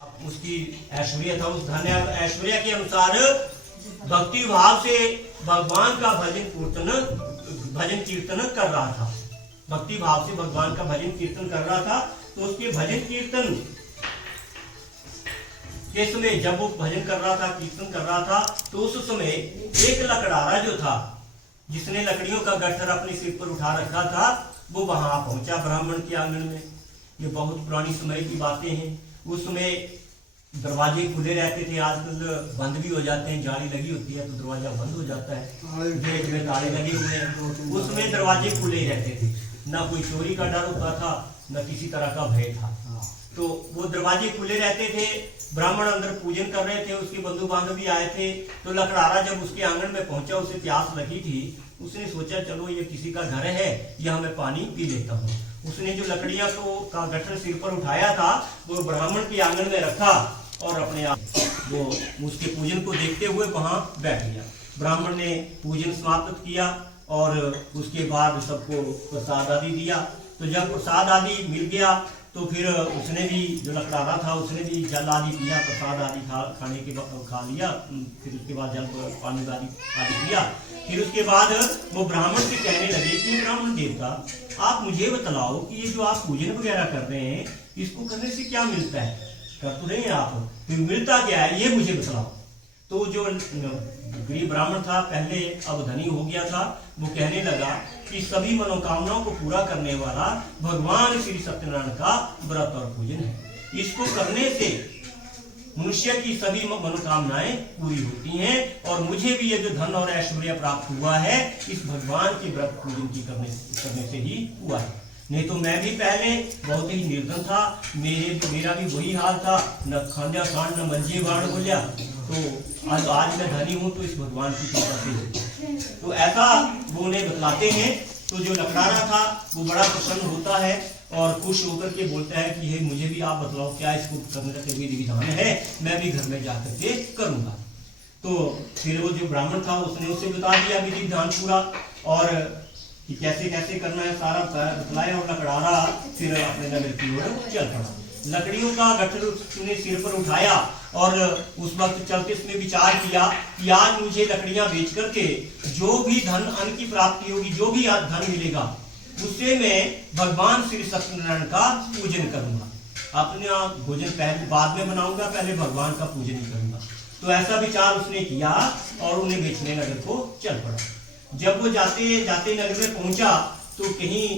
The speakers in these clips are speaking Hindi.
उसकी ऐश्वर्य था, उस धन ऐश्वर्य के अनुसार भक्ति भाव से भगवान का भजन कीर्तन कर रहा था। भक्ति भाव से भगवान का भजन कीर्तन कर रहा था। तो उसके भजन कीर्तन के समय जब वो भजन कर रहा था, कीर्तन कर रहा था, तो उस समय एक लकड़ारा जो था, जिसने लकड़ियों का गट्ठर अपने सिर पर उठा रखा था, वो वहां पहुंचा ब्राह्मण के आंगन में। ये बहुत पुरानी समय की बातें हैं। उस समय दरवाजे खुले रहते थे, आजकल बंद भी हो जाते हैं, जाली लगी होती है तो दरवाजा बंद हो जाता है, गेट में ताले लगे हुए हैं। उस समय दरवाजे खुले रहते थे, ना कोई चोरी का डर होता था, न किसी तरह का भय था। तो वो दरवाजे खुले रहते थे, ब्राह्मण अंदर पूजन कर रहे थे, उसके बंधु बांधव भी आए थे। तो लकड़ारा जब उसके आंगन में पहुंचा, उसे प्यास लगी थी, उसने सोचा चलो ये किसी का घर है, यहाँ मैं पानी पी लेता हूँ। उसने जो लकड़ियां का गट्ठर सिर पर उठाया था, वो ब्राह्मण के आंगन में रखा और अपने आप वो उसके पूजन को देखते हुए वहां बैठ गया। ब्राह्मण ने पूजन समाप्त किया और उसके बाद सबको प्रसाद आदि दिया। तो जब प्रसाद आदि मिल गया तो फिर उसने भी, जो लकड़ारा था, उसने भी जल आदि पिया, प्रसाद आदि खाने के बाद खा लिया। फिर उसके बाद जल पानी आदि पिया। फिर उसके बाद वो ब्राह्मण से कहने लगे कि ब्राह्मण देवता, आप मुझे बतलाओ कि ये जो आप पूजन वगैरह कर रहे हैं, इसको करने से क्या मिलता है? कर तो नहीं आप, फिर मिलता क्या है ये मुझे बतलाओ। तो जो गरीब ब्राह्मण था, पहले अब धनी हो गया था, वो कहने लगा कि सभी मनोकामनाओं को पूरा करने वाला भगवान श्री सत्यनारायण का व्रत और पूजन है। इसको करने से मनुष्य की सभी मनोकामनाएं पूरी होती हैं और मुझे भी ये जो धन और ऐश्वर्य प्राप्त हुआ है, इस भगवान के व्रत पूजन की करने से ही हुआ है। नहीं तो मैं भी पहले बहुत ही निर्धन था, मेरा भी वही हाल था, न खांजा खान न मंजे बाण बोलिया। तो आज मैं धनी हूँ तो इस भगवान की कृपा से। तो ऐसा वो उन्हें बतलाते हैं। तो जो लकड़ारा था वो बड़ा प्रसन्न होता है और खुश होकर के बोलता है कि मुझे भी आप बतलाओ क्या इसको करने का विधि विधान है, मैं भी घर में जाकर के करूंगा। तो फिर वो जो ब्राह्मण था उसने उसे बता दिया विधि विधान पूरा, और कि कैसे कैसे करना है सारा बतलाया। और लकड़ारा फिर अपने नगर की ओर चल पड़ा। लकड़ियों का गट्ठर उसने सिर पर उठाया और उस वक्त चलते उसने विचार किया कि आज मुझे लकड़ियां बेच करके जो भी धन अन्न की प्राप्ति होगी, जो भी धन मिलेगा, उससे मैं भगवान श्री सत्यनारायण का पूजन करूंगा। अपना भोजन पहले बाद में बनाऊंगा, पहले भगवान का पूजन ही करूंगा। तो ऐसा विचार उसने किया और उन्हें बेचने नगर को चल पड़ा। जब वो जाते जाते नगर में पहुंचा तो कहीं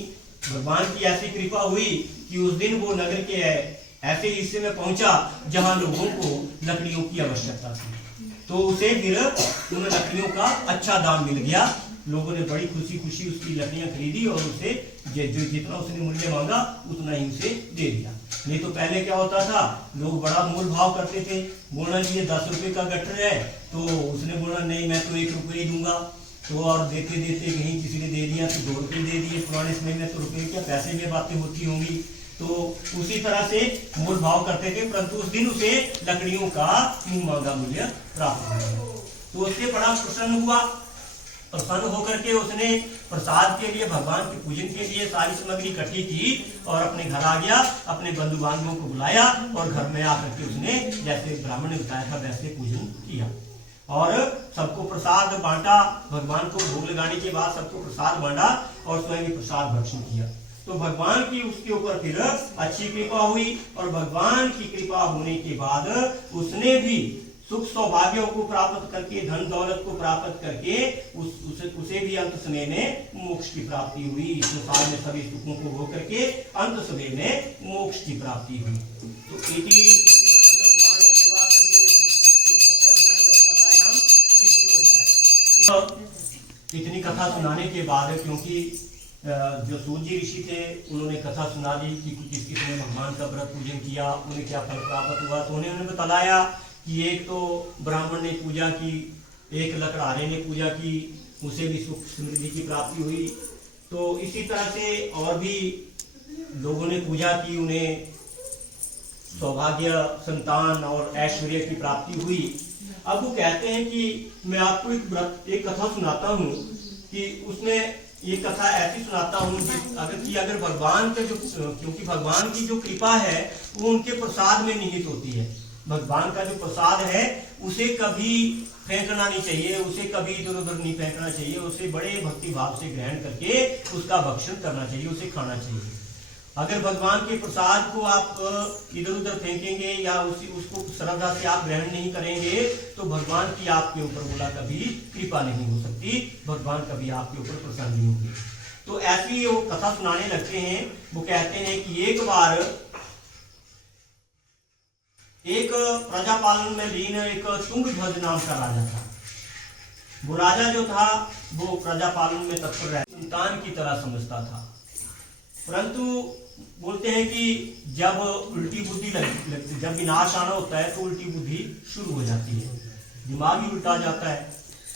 भगवान की ऐसी कृपा हुई कि उस दिन वो नगर के ऐसे हिस्से में पहुंचा जहां लोगों को लकड़ियों की आवश्यकता थी। तो उसे फिर उन लकड़ियों का अच्छा दाम मिल गया। लोगों ने बड़ी खुशी खुशी उसकी लकड़ियां खरीदी और उसे जो जितना उसने मूल्य मांगा उतना ही उसे दे दिया। नहीं तो पहले क्या होता था, लोग बड़ा मोल भाव करते थे। बोलना चाहिए 10 रुपए का गट्ठर है, तो उसने बोला नहीं मैं तो 1 रुपये ही दूंगा। तो और देते देते कहीं किसी ने दे दिया तो 2 रुपये दे दिए। पुराने समय में तो रुपये क्या पैसे में बातें होती होंगी। तो उसी तरह से मोल भाव करते थे, परंतु उस दिन उसे लकड़ियों का मुंह मांगा मूल्य प्राप्त हुआ। तो उससे बड़ा प्रसन्न हुआ। प्रसन्न होकर के उसने प्रसाद के लिए, भगवान के पूजन के लिए सारी सामग्री इकट्ठी की और अपने घर आ गया। अपने बंधु बांधवों को बुलाया और घर में आकर के उसने जैसे ब्राह्मण ने बताया था वैसे पूजन किया और सबको प्रसाद बांटा। भगवान को भोग लगाने के बाद सबको प्रसाद बांटा और स्वयं भी प्रसाद भक्षण किया। तो भगवान की उसके ऊपर फिर अच्छी कृपा हुई और भगवान की कृपा होने के बाद उसने भी सुख सौभाग्यों को प्राप्त करके, धन दौलत को प्राप्त करके उसे भी अंत समय में मोक्ष की प्राप्ति हुई। संसार में सभी सुखों को भोग करके अंत समय में मोक्ष की प्राप्ति हुई। तो इतनी कथा सुनाने के बाद, क्योंकि जो सूर्य ऋषि थे उन्होंने कथा सुना दी कि किस किसने भगवान का व्रत पूजन किया, उन्हें क्या फल प्राप्त हुआ। तो उन्होंने बताया कि एक तो ब्राह्मण ने पूजा की, एक लकड़ारे ने पूजा की, उसे भी सुख समृद्धि की प्राप्ति हुई। तो इसी तरह से और भी लोगों ने पूजा की, उन्हें सौभाग्य, संतान और ऐश्वर्य की प्राप्ति हुई। अब वो कहते हैं कि मैं आपको एक कथा सुनाता हूँ कि उसमें ये कथा ऐसी सुनाता हूँ अगर भगवान के जो, क्योंकि भगवान की जो कृपा है वो उनके प्रसाद में निहित होती है। भगवान का जो प्रसाद है उसे कभी फेंकना नहीं चाहिए, उसे कभी इधर उधर नहीं फेंकना चाहिए, उसे बड़े भक्ति भाव से ग्रहण करके उसका भक्षण करना चाहिए, उसे खाना चाहिए। अगर भगवान के प्रसाद को आप इधर उधर फेंकेंगे या उसको श्रद्धा से आप ग्रहण नहीं करेंगे तो भगवान की आपके ऊपर बोला कभी कृपा नहीं हो सकती, भगवान कभी आपके ऊपर प्रसन्न नहीं होंगे। तो ऐसी वो कथा सुनाने लगते हैं। वो कहते हैं कि एक बार एक प्रजापालन में लीन एक तुंगध्वज नाम का राजा था। वो राजा जो था वो प्रजापालन में तत्पर रह संतान की तरह समझता था, परंतु बोलते हैं कि जब उल्टी बुद्धि लगती, जब विनाश आना होता है तो उल्टी बुद्धि शुरू हो जाती है, दिमाग ही उल्टा जाता है।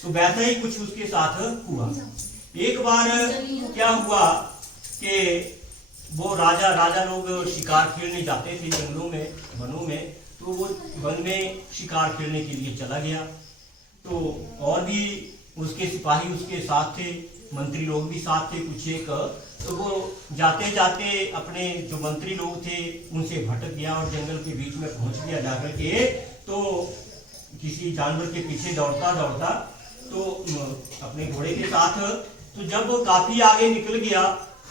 तो वैसा ही कुछ उसके साथ हुआ। एक बार क्या हुआ कि वो राजा लोग शिकार खेलने जाते थे जंगलों में, वनों में, तो वो वन में शिकार खेलने के लिए चला गया। तो और भी उसके सिपाही उसके साथ थे, मंत्री लोग भी साथ थे कुछ एक। तो वो जाते जाते अपने जो मंत्री लोग थे उनसे भटक गया और जंगल के बीच में पहुंच गया जाकर के। तो किसी जानवर के पीछे दौड़ता दौड़ता तो अपने घोड़े के साथ, तो जब वो काफी आगे निकल गया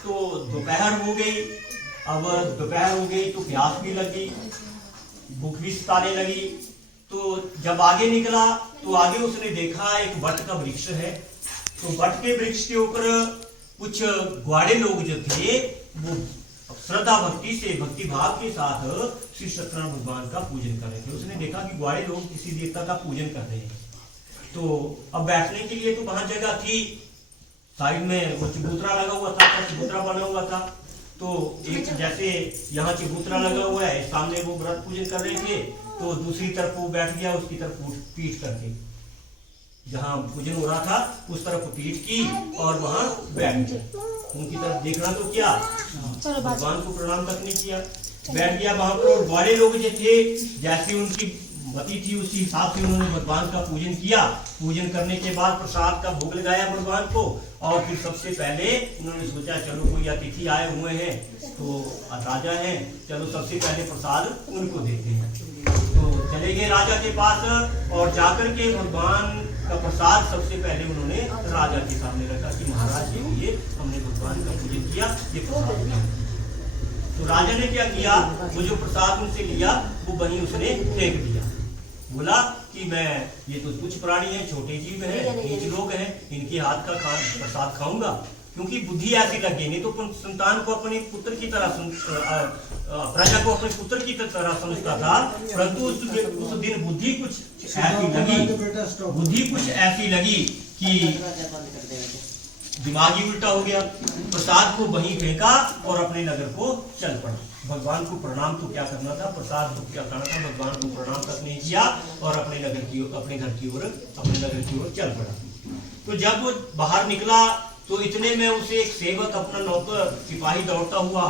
तो दोपहर हो गई। अब दोपहर हो गई तो प्यास भी लगी, भूख भी सताने लगी। तो जब आगे निकला तो आगे उसने देखा एक वट का वृक्ष है। तो वट के वृक्ष के ऊपर कुछ ग्वाड़े लोग जो थे वो श्रद्धा भक्ति से, भक्ति भाव के साथ श्री सत्यनारायण भगवान का पूजन कर रहे थे। उसने देखा कि ग्वाड़े लोग किसी देवता का पूजन कर रहे हैं। तो अब बैठने के लिए तो वहां जगह थी, साइड में वो चबूतरा लगा हुआ था, चबूतरा बना हुआ था। तो एक जैसे यहाँ चबूतरा लगा हुआ है, सामने वो व्रत पूजन कर रहे थे, तो दूसरी तरफ वो बैठ गया, उसकी तरफ पीठ करके, जहाँ पूजन हो रहा था उस तरफ पीठ की और वहां बैठ गया। उनकी तरफ देखना तो क्या, भगवान को प्रणाम तक नहीं किया, बैठ गया वहां पर। और बड़े लोग जो थे जैसे उनकी मति थी उसी हिसाब से उन्होंने भगवान का पूजन किया। पूजन करने के बाद प्रसाद का भोग लगाया भगवान को, और फिर सबसे पहले उन्होंने सोचा चलो कोई अतिथि आए हुए हैं तो राजा हैं, चलो सबसे पहले प्रसाद उनको देते हैं। तो चले गए राजा के पास और जाकर के भगवान का प्रसाद सबसे पहले उन्होंने राजा के सामने रखा कि महाराज के लिए हमने भगवान का पूजन किया, ये प्रसाद। तो राजा ने क्या किया, वो जो प्रसाद उनसे लिया वो वहीं उसने फेंक दिया। बोला कि मैं, ये तो कुछ प्राणी है, छोटे जीव है, नीच लोग हैं, इनके हाथ का प्रसाद खाऊंगा, क्योंकि बुद्धि ऐसी लगी। नहीं तो संतान को अपने पुत्र की तरह, प्रजा को अपने पुत्र की तरह समझता था, परंतु उस दिन बुद्धि कुछ ऐसी लगी कि दिमाग ही उल्टा हो गया। प्रसाद को वहीं फेंका और अपने नगर को चल पड़ा। भगवान को प्रणाम तो क्या करना था, प्रसाद को क्या करना था, भगवान को प्रणाम तक नहीं किया और अपने नगर की ओर, अपने नगर की ओर चल पड़ा। तो जब वो बाहर निकला तो इतने में उसे एक सेवक, अपना नौकर सिपाही दौड़ता हुआ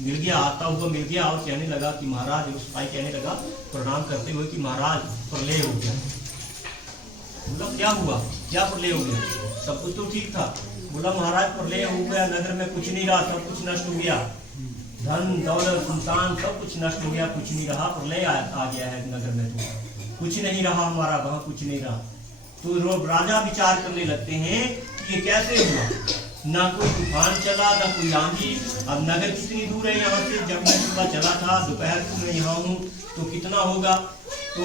मिल गया, आता हुआ मिल गया और कहने लगा कि महाराज, सिपाही कहने लगा प्रणाम करते हुए कि महाराज प्रलय हो गया। बोला क्या हुआ, क्या प्रलय हो गया? सब कुछ तो ठीक था। बोला महाराज प्रलय हो गया, नगर में कुछ नहीं रहा, सब कुछ नष्ट हो गया, धन दौलत संतान सब कुछ नष्ट हो गया, कुछ नहीं रहा, प्रलय आ गया है नगर में, तो कुछ नहीं रहा हमारा, वहां कुछ नहीं रहा। तो राजा विचार करने लगते हैं कि ये कैसे हुआ, ना कोई तूफान चला ना कोई आंधी। अब नगर कितनी दूर है यहाँ से, जब मैं सुबह चला था, दोपहर को मैं यहाँ हूँ, तो कितना होगा। तो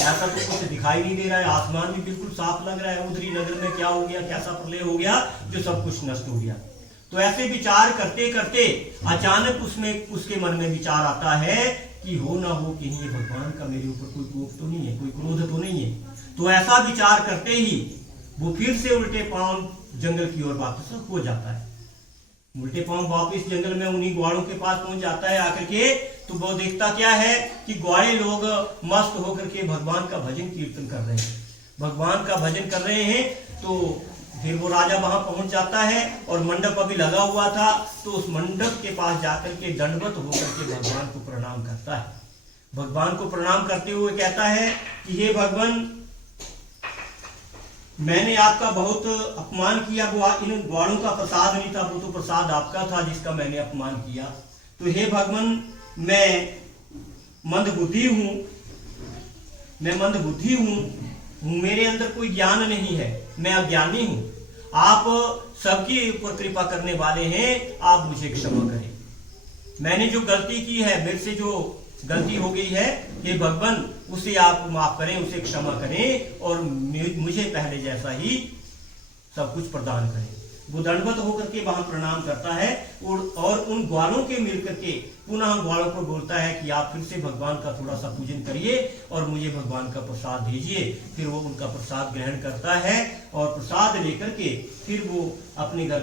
ऐसा तो कुछ दिखाई नहीं दे रहा है, आसमान भी बिल्कुल साफ लग रहा है, उधरी नगर में क्या हो गया, कैसा प्रलय हो गया जो सब कुछ नष्ट हो गया। तो ऐसे विचार करते करते अचानक उसके मन में विचार आता है कि हो ना हो कहीं भगवान का मेरे ऊपर कोई कोप तो नहीं है, कोई क्रोध तो नहीं है। तो ऐसा विचार करते ही वो फिर से उल्टे पांव जंगल की ओर वापस हो जाता है। उल्टे पांव वापस जंगल में उन्हीं ग्वाड़ों के पास पहुंच जाता है आकर के। तो वो देखता क्या है कि ग्वाड़े लोग मस्त होकर के भगवान का भजन कीर्तन कर रहे हैं, भगवान का भजन कर रहे हैं। तो फिर वो राजा वहां पहुंच जाता है और मंडप अभी लगा हुआ था, तो उस मंडप के पास जाकर के दंडवत होकर के भगवान को प्रणाम करता है। भगवान को प्रणाम करते हुए कहता है कि हे भगवान, मैंने आपका बहुत अपमान किया, वो इन ग्वालों का प्रसाद नहीं था, वो तो प्रसाद आपका था जिसका मैंने अपमान किया। तो हे भगवान, मैं मंदबुद्धि हूं, मैं मंदबुद्धि हूं, मेरे अंदर कोई ज्ञान नहीं है, मैं अज्ञानी हूं। आप सबके ऊपर कृपा करने वाले हैं, आप मुझे क्षमा करें। मैंने जो गलती की है, मेरे से जो गलती हो गई है, हे भगवान उसे आप माफ करें, उसे क्षमा करें और मुझे पहले जैसा ही सब कुछ प्रदान करें। वो दंडवत होकर के वहां प्रणाम करता है और उन ग्वालों के मिलकर के पुनः ग्वालों को बोलता है कि आप फिर से भगवान का थोड़ा सा पूजन करिए और मुझे भगवान का प्रसाद दीजिए। फिर वो उनका प्रसाद ग्रहण करता है और प्रसाद लेकर के फिर वो अपने घर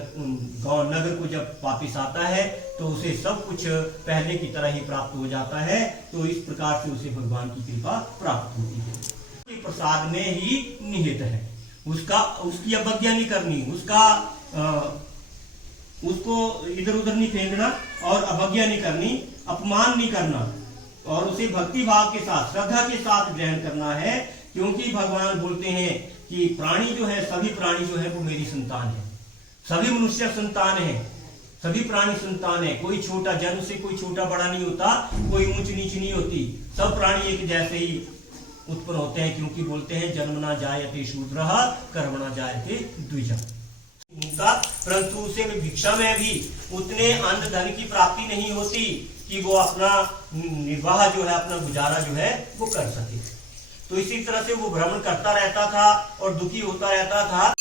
गांव नगर को जब वापिस आता है तो उसे सब कुछ पहले की तरह ही प्राप्त हो जाता है। तो इस प्रकार से उसे भगवान की कृपा प्राप्त होती है। प्रसाद में ही निहित है, उसकी अवज्ञा नहीं करनी, उसको इधर उधर नहीं फेंकना और अवज्ञा नहीं करनी, अपमान नहीं करना और उसे भक्ति भाव के साथ, श्रद्धा के साथ ग्रहण करना है। क्योंकि भगवान बोलते हैं कि प्राणी जो है, सभी प्राणी जो है वो मेरी संतान है, सभी मनुष्य संतान है, सभी प्राणी संतान है। कोई छोटा, जन्म से कोई छोटा बड़ा नहीं होता, कोई ऊंच नीच नहीं होती, सब प्राणी एक जैसे ही उत्पन्न होते हैं। क्योंकि बोलते हैं जन्मना जायते शूद्रः कर्मणा जायते द्विजः। परंतु उसे भिक्षा में भी उतने अन्न धन की प्राप्ति नहीं होती कि वो अपना निर्वाह जो है, अपना गुजारा जो है वो कर सके। तो इसी तरह से वो भ्रमण करता रहता था और दुखी होता रहता था।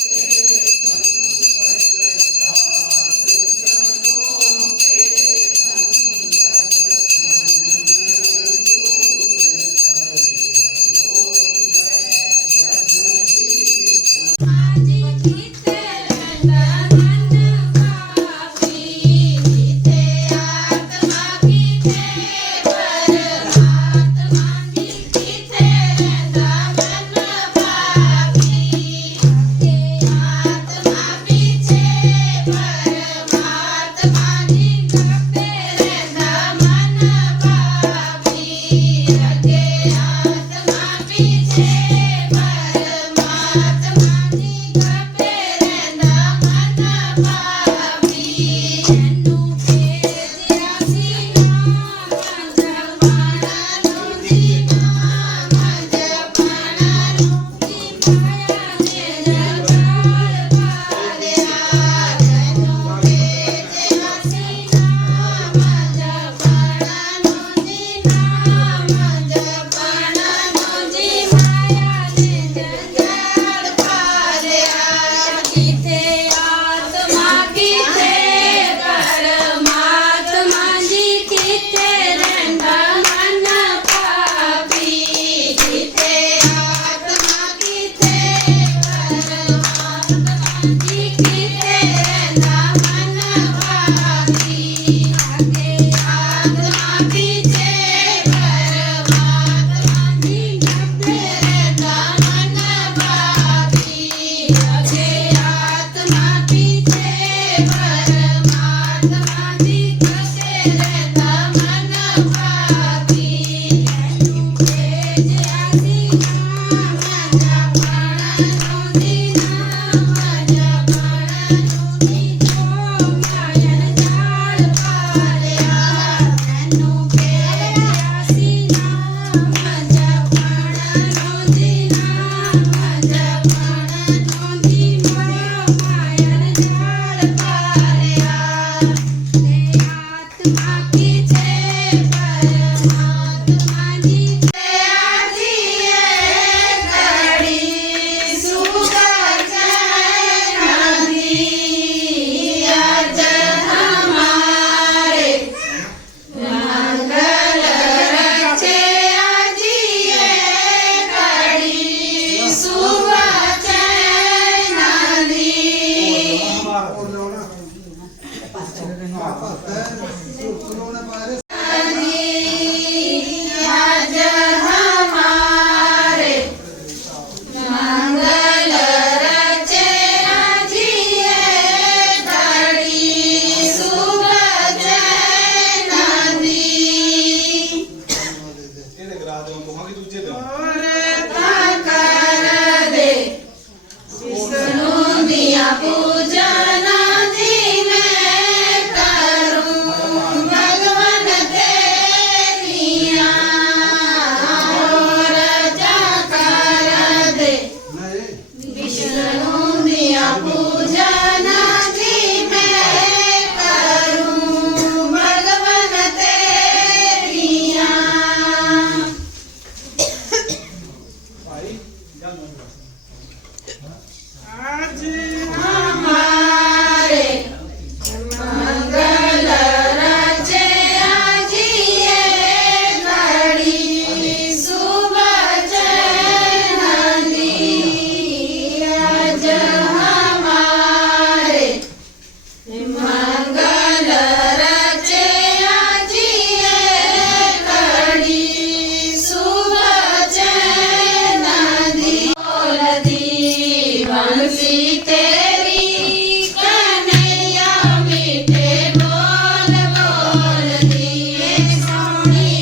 सोनी